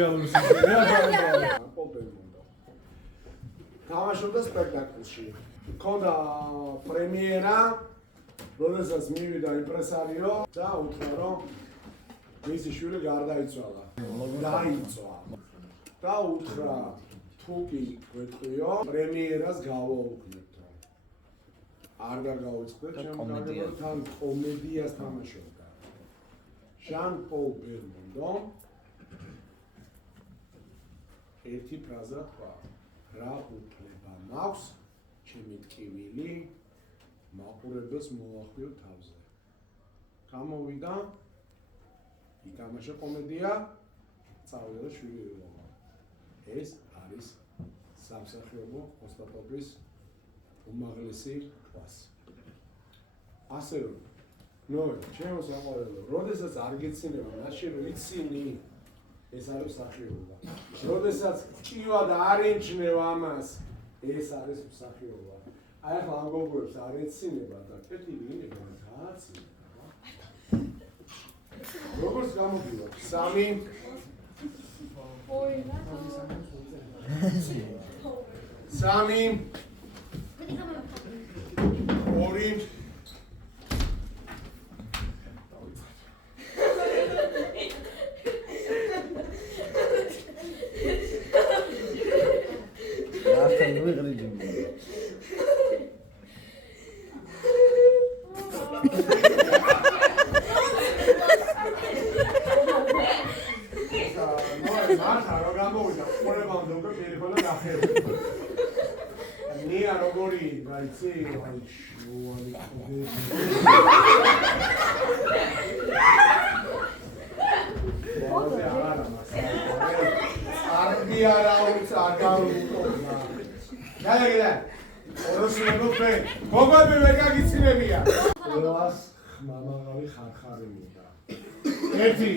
გენიალური სიტყვაა. თამაშობდა სპექტაკლში. ქონდა პრემიერა, როდესაც მივიდა იმპრესარიო და უთხრა, რომ მისი შვილი გარდაიცვალა. დაიწვა. და უთხრა, თუ კი გვეტყვიო, პრემიერას გავაუქმებთ. არ გავიწყდეთ, შემდგომ თან კომედიას თამაშობდა. ჟან-პოლ ბელმონდო ერთი ფრაზა თქვა, რა უფლება მაქვს ჩემი ტკივილი მაყურებელს მოახვიო თავზე. გამოვიდა, ითამაშა კომედია, წავიდა და შვილი ელოვა. ეს არის სამსახიობო ოსტატობის უმაღლესი კლასი. ასე რომ, ჩემო საყვარელო, როდესაც არ გეცინება, მაშინ რომ იცინი, ეს არის მსახიობობა. როდესაც ჭივა და არ ენჩნევა ამას, ეს არის მსახიობობა. აი ახლა ამ გოგოებს არ ეცინება და კეთილი ინება გააცინება. როგორც გამოგივა, 3 3 2 ნია როგორი გაიცი აი შუალი ხოდი მოზე არა მასა არა უც აგარუყო გაიგე ოროსინებო გოგოები ვერ გაგიცინებია ყველას ხმამაღალი ხარხარი მოდა ერთი